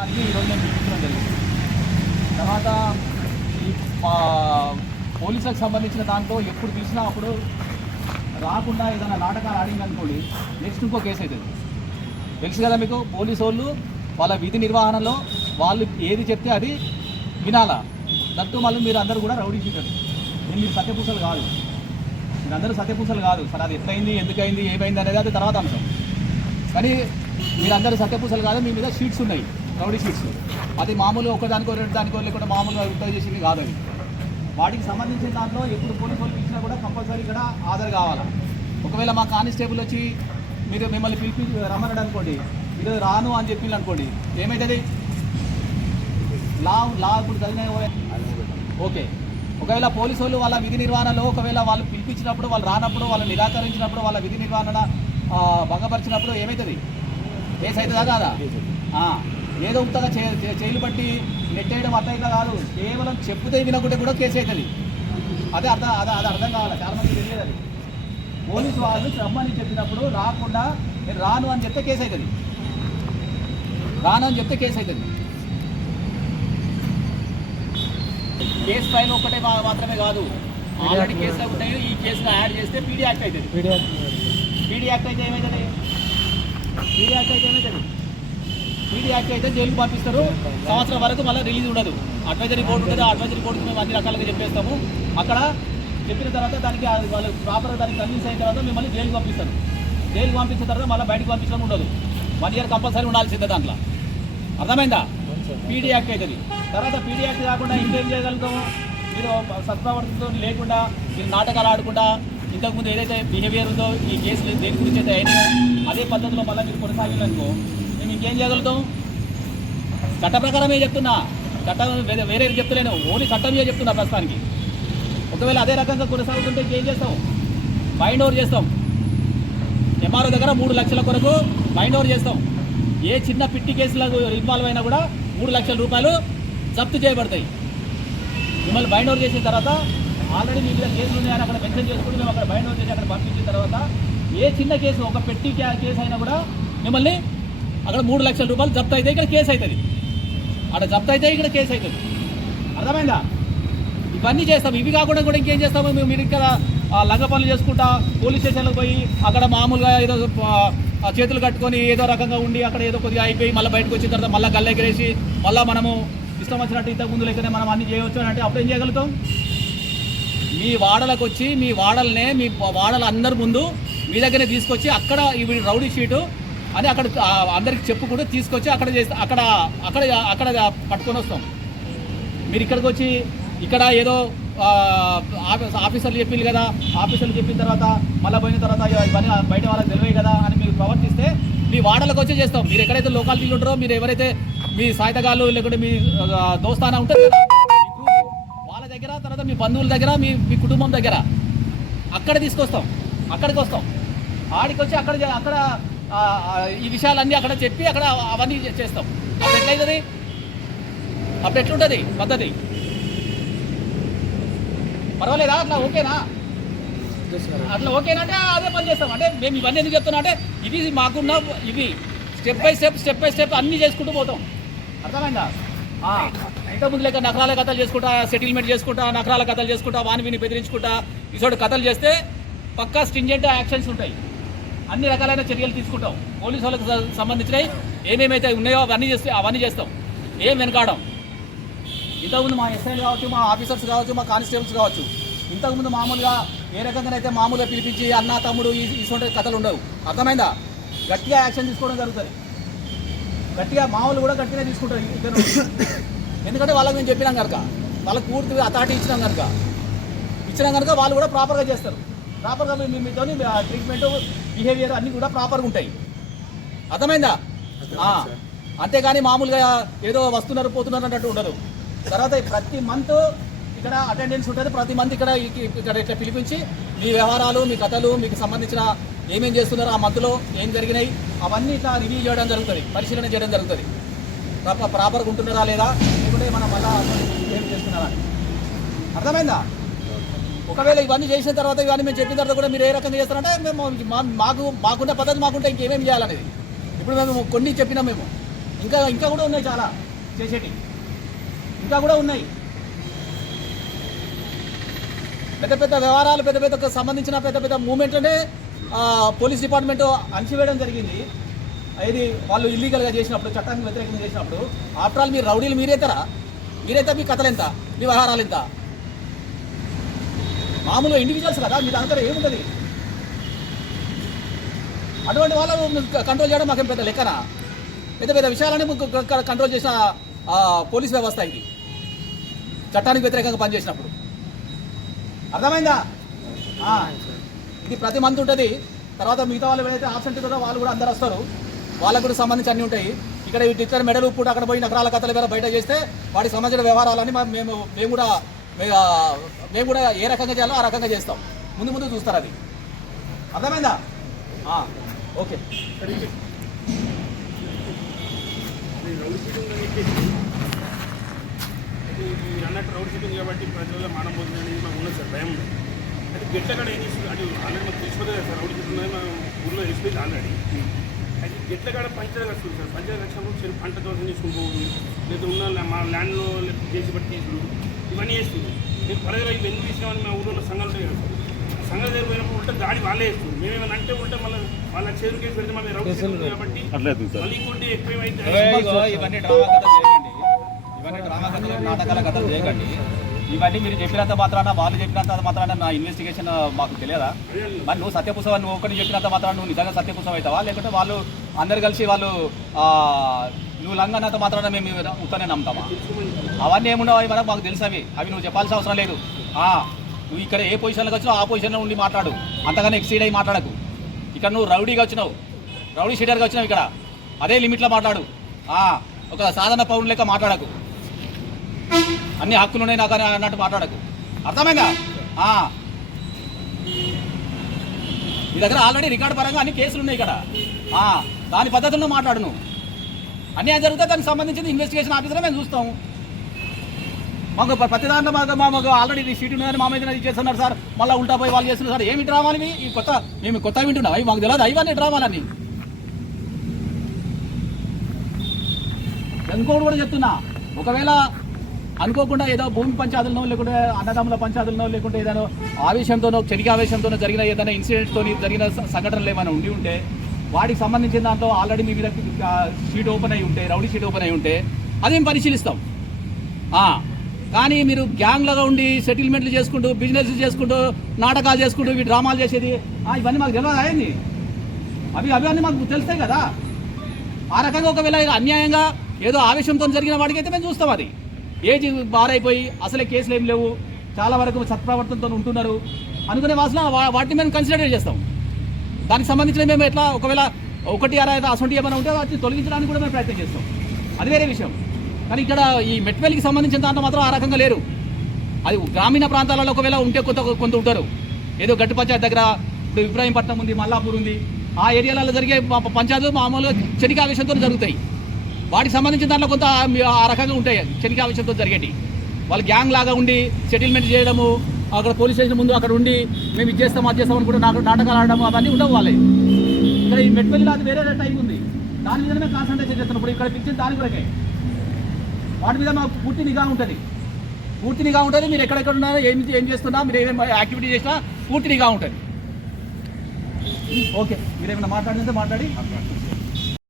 దానికి ఈరోజు నేను పిలిపించడం జరిగింది. తర్వాత ఈ పోలీసులకు సంబంధించిన దాంట్లో ఎప్పుడు పిలిచినా అప్పుడు రాకుండా ఏదైనా నాటకాలు ఆడింది అనుకోండి, నెక్స్ట్ ఇంకో కేసు అవుతుంది. తెలుసు కదా మీకు, పోలీసు వాళ్ళు వాళ్ళ విధి నిర్వహణలో వాళ్ళు ఏది చెప్తే అది వినాలా. దట్టు మళ్ళీ మీరు అందరూ కూడా రౌడీ షీటర్లు. మీరు సత్యపూసలు కాదు, మీరందరూ సత్యపూసలు కాదు. సరే అది ఎట్లయింది, ఎందుకైంది, ఏమైంది అనేది అది తర్వాత అంశం. కానీ మీరందరూ సత్యపూసలు కాదు, మీ మీద షీట్స్ ఉన్నాయి, రౌడీ షీట్స్. అది మామూలుగా ఒకదానికో రెండు దానికో లేకుండా మామూలుగా రిప్లై చేసింది కాదు. అవి వాటికి సంబంధించిన దాంట్లో ఎప్పుడు పోలీసు వాళ్ళకి ఇచ్చినా కూడా కంపల్సరీ ఇక్కడ హాజరు కావాలా. ఒకవేళ మా కానిస్టేబుల్ వచ్చి మీరు మిమ్మల్ని పిలిపి రమ్మన్నాడు అనుకోండి, మీరు రాను అని చెప్పింది అనుకోండి, ఏమవుతుంది? లా ఇప్పుడు చదివిన ఓకే. ఒకవేళ పోలీసు వాళ్ళు వాళ్ళ విధి నిర్వహణలో ఒకవేళ వాళ్ళు పిలిపించినప్పుడు, వాళ్ళు రానప్పుడు, వాళ్ళు నిరాకరించినప్పుడు, వాళ్ళ విధి నిర్వహణ భంగపరిచినప్పుడు ఏమవుతుంది? కేసు అవుతుందా కాదా? ఏదో ఉత్తగా చేయలు బట్టి నెట్టేయడం అట్లా ఇట్లా కాదు. కేవలం చెప్పుతే వినకుంటే కూడా కేసు అవుతుంది. అది అర్థం కావాలి. చాలామంది తెలియదు. అది పోలీసు వాళ్ళు రమ్మని చెప్పినప్పుడు రాకుండా నేను రాను అని చెప్తే కేసు అవుతుంది. రాను అని చెప్తే కేసు అవుతుంది. కేసు ఫైల్ ఒకటే మాత్రమే కాదు, ఆల్రెడీ కేసులు ఉన్నాయి. ఈ కేసులో యాడ్ చేస్తే పీడీ యాక్ట్ అవుతుంది. పీడీ యాక్ట్ అయితే ఏమవుతుంది? పీడీ యాక్ట్ అయితే జైలుకి పంపిస్తారు. సంవత్సరం వరకు మళ్ళీ రిలీజ్ ఉండదు. అడ్వైజరీ బోర్డు ఉంటుంది. అడ్వైజరీ బోర్డుకి మేము అన్ని రకాలుగా చెప్పేస్తాము. అక్కడ చెప్పిన తర్వాత దానికి వాళ్ళు ప్రాపర్గా దానికి కన్విన్స్ అయిన తర్వాత మిమ్మల్ని జైలుకి పంపిస్తారు. జైలుకి పంపించిన తర్వాత మళ్ళీ బయటకు పంపించడం ఉండదు. 1 year కంపల్సరీ ఉండాల్సిందే దాంట్లో. అర్థమైందా? పీడీ యాక్ట్ అవుతుంది. తర్వాత పీడీ యాక్ట్ కాకుండా ఇంకేం చేయగలుగుతాము? మీరు సత్ప్రవర్తనతో లేకుండా మీరు నాటకాలు ఆడకుండా ఇంతకుముందు ఏదైతే బిహేవియర్ ఉందో ఈ కేసులు దేని గురించి అయితే అయినాయో అదే పద్ధతిలో మళ్ళీ మీరు కొనసాగాలనుకో మేము ఇంకేం చేయగలుగుతాం? చట్ట ప్రకారమే చెప్తున్నా, చట్టం వేరే చెప్తలేను, ఓన్లీ చట్టమే చెప్తున్నా ప్రస్తుతానికి. ఒకవేళ అదే రకంగా కొనసాగుతుంటే ఇంకేం చేస్తాం? బైండ్ ఓవర్ చేస్తాం. ఎంఆర్ఓ దగ్గర 3 లక్షల కొరకు బైండ్ ఓవర్ చేస్తాం. ఏ చిన్న పిట్టి కేసులకు ఇన్వాల్వ్ అయినా కూడా 3 లక్షల రూపాయలు జప్తు చేయబడతాయి. మిమ్మల్ని బైండ్ ఓవర్ చేసిన తర్వాత ఆల్రెడీ మీ మీద కేసులు ఉన్నాయని అక్కడ మెన్షన్ చేసుకుని మేము అక్కడ బైండ్ ఓవర్ చేసి అక్కడ పంపించిన తర్వాత ఏ చిన్న కేసు, ఒక పెట్టి కేసు అయినా కూడా మిమ్మల్ని అక్కడ 3 లక్షల రూపాయలు జప్తు అయితే ఇక్కడ కేసు అవుతుంది. అక్కడ జప్తు అయితే ఇక్కడ కేసు అవుతుంది. అర్థమైందా? ఇవన్నీ చేస్తాం. ఇవి కాకుండా కూడా ఇంకేం చేస్తాము? మీరు ఇక్కడ లంగ పనులు చేసుకుంటా పోలీస్ స్టేషన్లకు పోయి అక్కడ మామూలుగా ఏదో చేతులు కట్టుకొని ఏదో రకంగా ఉండి అక్కడ ఏదో కొద్దిగా అయిపోయి మళ్ళీ బయటకు వచ్చిన తర్వాత మళ్ళీ గల్లెగరేసి మళ్ళీ మనము ఇష్టం వచ్చినట్టు ఇంతకు ముందు లెక్కనే మనం అన్నీ చేయవచ్చు అని అంటే అప్పుడు ఏం చేయగలుగుతాం? మీ వాడలకు వచ్చి మీ వాడలనే మీ వాడల అందరి ముందు మీ దగ్గరనే తీసుకొచ్చి అక్కడ ఇవి రౌడీ షీటు అని అక్కడ అందరికి చెప్పుకుంటూ తీసుకొచ్చి అక్కడ చేస్తే అక్కడ అక్కడ అక్కడ పట్టుకొని వస్తాం. మీరు ఇక్కడికి వచ్చి ఇక్కడ ఏదో ఆఫీసర్లు చెప్పింది కదా, ఆఫీసర్లు చెప్పిన తర్వాత మళ్ళీ పోయిన తర్వాత ఇవన్నీ బయట వాళ్ళకి తెలివే కదా అని మీరు ప్రవర్తిస్తే మీ వాడలకు వచ్చే చేస్తాం. మీరు ఎక్కడైతే లోకాలిటీలు ఉంటారో, మీరు ఎవరైతే మీ సాయితగాళ్ళు లేకుంటే మీ దోస్తానా ఉంటుంది కదా వాళ్ళ దగ్గర, తర్వాత మీ బంధువుల దగ్గర, మీ కుటుంబం దగ్గర అక్కడ తీసుకొస్తాం. అక్కడికి వస్తాం. ఆడికి వచ్చి అక్కడ ఈ విషయాలన్నీ అక్కడ చెప్పి అక్కడ అవన్నీ చేస్తాం. అప్పుడు ఎట్లయితుంది? అప్పుడు ఎట్లుంటుంది పద్ధతి? పర్వాలేదా? అట్లా ఓకేనా? అట్లా ఓకేనా అంటే అదే పని చేస్తాం. అంటే మేము ఇవన్నీ ఎందుకు చెప్తున్నా అంటే ఇవి మాకున్న ఇవి స్టెప్ బై స్టెప్ అన్నీ చేసుకుంటూ పోతాం. అర్థమైందా? ఇంతకుముందు లేక నకరాల కథలు చేసుకుంటా, సెటిల్మెంట్ చేసుకుంటా, నకరాల కథలు చేసుకుంటా, వాని విని బెదిరించుకుంటా ఇసోటి కథలు చేస్తే పక్కా స్ట్రింజెంట్ యాక్షన్స్ ఉంటాయి. అన్ని రకాలైన చర్యలు తీసుకుంటాం. పోలీసు వాళ్ళకి సంబంధించినవి ఏమేమైతే ఉన్నాయో అవన్నీ చేస్తాం. ఏం వెనకాడం. ఇంతకుముందు మా ఎస్ఐలు కావచ్చు, మా ఆఫీసర్స్ కావచ్చు, మా కానిస్టేబుల్స్ కావచ్చు, ఇంతకుముందు మామూలుగా ఏ రకంగానైతే మామూలుగా పిలిపించి అన్న తమ్ముడు ఇటువంటి కథలు ఉండవు. అర్థమైందా? గట్టిగా యాక్షన్ తీసుకోవడం జరుగుతుంది. గట్టిగా మామూలు కూడా గట్టిగా తీసుకుంటారు ఇద్దరు. ఎందుకంటే వాళ్ళకి మేము చెప్పినాం కనుక, వాళ్ళకి పూర్తిగా అథారిటీ ఇచ్చినాం కనుక వాళ్ళు కూడా ప్రాపర్గా చేస్తారు. ప్రాపర్గా మీతో ట్రీట్మెంట్, బిహేవియర్ అన్నీ కూడా ప్రాపర్గా ఉంటాయి. అర్థమైందా? అంతేగాని మామూలుగా ఏదో వస్తున్నారు పోతున్నారు అన్నట్టు ఉండదు. తర్వాత ప్రతి మంత్ ఇక్కడ అటెండెన్స్ ఉంటుంది. ప్రతి మంత్ ఇక్కడ ఇట్లా పిలిపించి మీ వ్యవహారాలు, మీ కథలు, మీకు సంబంధించిన ఏమేం చేస్తున్నారో ఆ మంత్లో ఏం జరిగినాయి అవన్నీ ఇట్లా రివ్యూ చేయడం జరుగుతుంది, పరిశీలన చేయడం జరుగుతుంది. ప్రాపర్గా ఉంటున్నారా లేదా, లేకుంటే మనం మళ్ళీ ఏం చేస్తున్నారా. అర్థమైందా? ఒకవేళ ఇవన్నీ చేసిన తర్వాత ఇవన్నీ మేము చెప్పిన తర్వాత కూడా మీరు ఏ రకంగా చేస్తారంటే మాకున్న పద్ధతి మాకుంటే ఇంకేమేమి చేయాలనేది ఇప్పుడు మేము కొన్ని చెప్పినాం. మేము ఇంకా కూడా ఉన్నాయి చాలా చేసేటి, ఇంకా కూడా ఉన్నాయి. పెద్ద పెద్ద వ్యవహారాలు, పెద్ద పెద్ద సంబంధించిన పెద్ద పెద్ద మూమెంట్లనే పోలీస్ డిపార్ట్మెంట్ అణచివేయడం జరిగింది. ఇది వాళ్ళు ఇల్లీగల్గా చేసినప్పుడు, చట్టానికి వ్యతిరేకంగా చేసినప్పుడు. ఆఫ్టర్ ఆల్ మీరు రౌడీలు మీరైతే మీ కథలు ఎంత, మీ వ్యవహారాలు ఎంత? మామూలుగా ఇండివిజువల్స్ కదా, మీ దగ్గర ఏముంటుంది? అటువంటి వాళ్ళను కంట్రోల్ చేయడం మాకేం పెద్ద లెక్కనా? పెద్ద పెద్ద విషయాలని కంట్రోల్ చేసిన పోలీస్ వ్యవస్థ ఇది, చట్టానికి వ్యతిరేకంగా పనిచేసినప్పుడు. అర్థమైందా? ఇది ప్రతి మంత్ ఉంటుంది. తర్వాత మిగతా వాళ్ళు ఏదైతే ఆబ్సెంట్ ఉంటుందో వాళ్ళు కూడా అందరు వస్తారు, వాళ్ళకు కూడా సంబంధించి అన్నీ ఉంటాయి. ఇక్కడ ఇట్లా మెడలు పూట అక్కడ పోయి నగరాల కథలు వేరే బయట చేస్తే వాటికి సంబంధించిన వ్యవహారాలని మేము కూడా ఏ రకంగా చేయాలో ఆ రకంగా చేస్తాం. ముందు చూస్తారు అది. అర్థమైందా? ఓకే. అన్నట్టు రౌడ్ షీటింగ్ కాబట్టి ప్రజల మానం పోతుంది అనేది మాకు ఉన్నది సార్, భయం ఉంది. అయితే గెట్ల కాడ ఏం చేస్తుంది అంటే ఆల్రెడీ మాకు తెలిసిపోతుంది కదా సార్, రౌడ్ షీటింగ్ ఉన్నది మా ఊళ్ళో తెలిసిపోయింది ఆల్రెడీ. అయితే గెట్ల కాడ పంచాయతీ వస్తుంది సార్, పంచాయతీ వచ్చినప్పుడు పంట దోషం చేసుకుని పోవడం, లేదా ఉన్న మా ల్యాండ్లో చేసి బట్టి తీసుడు, ఇవన్నీ చేస్తుంది. నేను పరగల ఇవి ఎందుకు తీసినామని మా ఊళ్ళో సంఘాలు లేదు సార్. సంఘాలు జరిగిపోయినప్పుడు ఉంటే దాడి వాళ్ళే వేస్తుంది. మేమేమైనా అంటే ఉంటే మళ్ళీ వాళ్ళ చేరు కేసు పెడితే మళ్ళీ రౌడ్ షీటింగ్ కాబట్టి మళ్ళీ ఇంకోటి ఎక్కువైతే ఇవన్నీ డ్రామా కథలు చేయకండి, ఇవన్నీ డ్రామా కథలు, నాటకాల కథలు చేయకండి. ఇవన్నీ మీరు చెప్పినంత మాత్రాన, వాళ్ళు చెప్పినంత మాత్రాన నా ఇన్వెస్టిగేషన్ మాకు తెలియదా? మరి నువ్వు సత్యపుసవ నువ్వు ఒకటి చెప్పినంత మాత్రాన నువ్వు నిజంగా సత్యపుసవ అవుతావా? లేకుంటే వాళ్ళు అందరు కలిసి వాళ్ళు నువ్వు లంగనంత మాత్రాన మేము ఉత్తనే నమ్ముతామా? అవన్నీ ఏముండవు, అవి మనకు మాకు తెలుసు. అవి నువ్వు చెప్పాల్సిన అవసరం లేదు. నువ్వు ఇక్కడ ఏ పొజిషన్లోకి వచ్చినావు ఆ పొజిషన్లో ఉండి మాట్లాడు, అంతగానే ఎక్సీడ్ అయ్యి మాట్లాడకు. ఇక్కడ నువ్వు రౌడీగా వచ్చినావు, రౌడీ షీటర్గా వచ్చినావు, ఇక్కడ అదే లిమిట్లో మాట్లాడు. ఒక సాధారణ పౌరుడు లెక్క మాట్లాడకు, అన్ని హక్కులు ఉన్నాయి నాకు అన్నట్టు మాట్లాడకు. అర్థమైందా? మీ దగ్గర ఆల్రెడీ రికార్డు పరంగా అన్ని కేసులు ఉన్నాయి ఇక్కడ. దాని పద్ధతుల్లో మాట్లాడు. నువ్వు అన్యాయం జరిగితే దానికి సంబంధించిన ఇన్వెస్టిగేషన్ ఆఫీసరే మేము చూస్తాం. మాకు ప్రతి దాంట్లో మాకు ఆల్రెడీ సీట్ ఉన్నదని మా మీద చేస్తున్నారు సార్, మళ్ళీ ఉల్టా పోయి వాళ్ళు చేస్తున్నారు సార్. ఏమి డ్రామాలు ఈ కొత్త? మేము కొత్త వింటున్నాం, అవి మాకు తెలియదు. ఇవన్నీ డ్రామాలని ఇంకోటి కూడా చెప్తున్నా. ఒకవేళ అనుకోకుండా ఏదో భూమి పంచాయతీలనో, లేకుంటే అన్నదమ్ముల పంచాయతీలనో, లేకుంటే ఏదైనా ఆవేశంతోనో, చెడికి ఆవేశంతోనో జరిగిన ఏదైనా ఇన్సిడెంట్స్తో జరిగిన సంఘటనలు ఏమైనా ఉంటే వాటికి సంబంధించిన దాంట్లో ఆల్రెడీ మీ మీద షీట్ ఓపెన్ అయి ఉంటే, రౌడీ షీట్ ఓపెన్ అయి ఉంటే అదేం పరిశీలిస్తాం. కానీ మీరు గ్యాంగ్లుగా ఉండి సెటిల్మెంట్లు చేసుకుంటూ, బిజినెస్ చేసుకుంటూ, నాటకాలు చేసుకుంటూ, ఇవి డ్రామాలు చేసేది ఇవన్నీ మాకు తెలియదు. అయింది అవన్నీ మాకు తెలుస్తాయి కదా. ఆ రకంగా ఒకవేళ అన్యాయంగా ఏదో ఆవేశంతో జరిగిన వాడికైతే మేము చూస్తాం. అది ఏజ్ బారైపోయి అసలే కేసులు ఏం లేవు, చాలా వరకు సత్ప్రవర్తనతో ఉంటున్నారు అనుకునే వాసన వాటిని మేము కన్సిడర్ చేస్తాం. దానికి సంబంధించిన మేము ఎట్లా ఒకవేళ ఒకటి అసొంటి ఏమైనా ఉంటే వాటిని తొలగించడానికి కూడా మేము ప్రయత్నం చేస్తాం, అది వేరే విషయం. కానీ ఇక్కడ ఈ మెట్వెల్కి సంబంధించిన దాంట్లో మాత్రం ఆ రకంగా లేరు. అది గ్రామీణ ప్రాంతాలలో ఒకవేళ ఉంటే కొంత ఉంటారు. ఏదో గట్టి పంచాయతీ దగ్గర ఇప్పుడు ఇబ్రాహీంపట్నం ఉంది, మల్లాపూర్ ఉంది, ఆ ఏరియాలలో జరిగే పంచాయతీలు మామూలుగా చెనిక ఆవేశంతో జరుగుతాయి. వాటికి సంబంధించిన దాంట్లో కొంత ఆ రకంగా ఉంటాయి, చెనిక ఆవేశంతో జరిగేటి. వాళ్ళు గ్యాంగ్ లాగా ఉండి సెటిల్మెంట్ చేయడము, అక్కడ పోలీస్ స్టేషన్ ముందు అక్కడ ఉండి మేము ఇది చేస్తాం అది చేస్తామని కూడా నాటకాలు ఆడడం అవన్నీ ఉండవు వాళ్ళే. ఇక్కడ ఈ మెట్వెల్లిలో అది వేరే టైం ఉంది, దాని మీద మేము కాన్సన్ట్రేషన్ చేస్తున్నప్పుడు ఇక్కడ పిలిచిన దాని కొరకే వాటి మీద మాకు పూర్తి నిఘా ఉంటుంది. మీరు ఎక్కడెక్కడ ఉన్నారో ఏం చేస్తున్నా, మీరు ఏమేమి యాక్టివిటీ చేసినా పూర్తి నిఘా ఉంటుంది. ఓకే, మీరు ఏమైనా మాట్లాడితే మాట్లాడి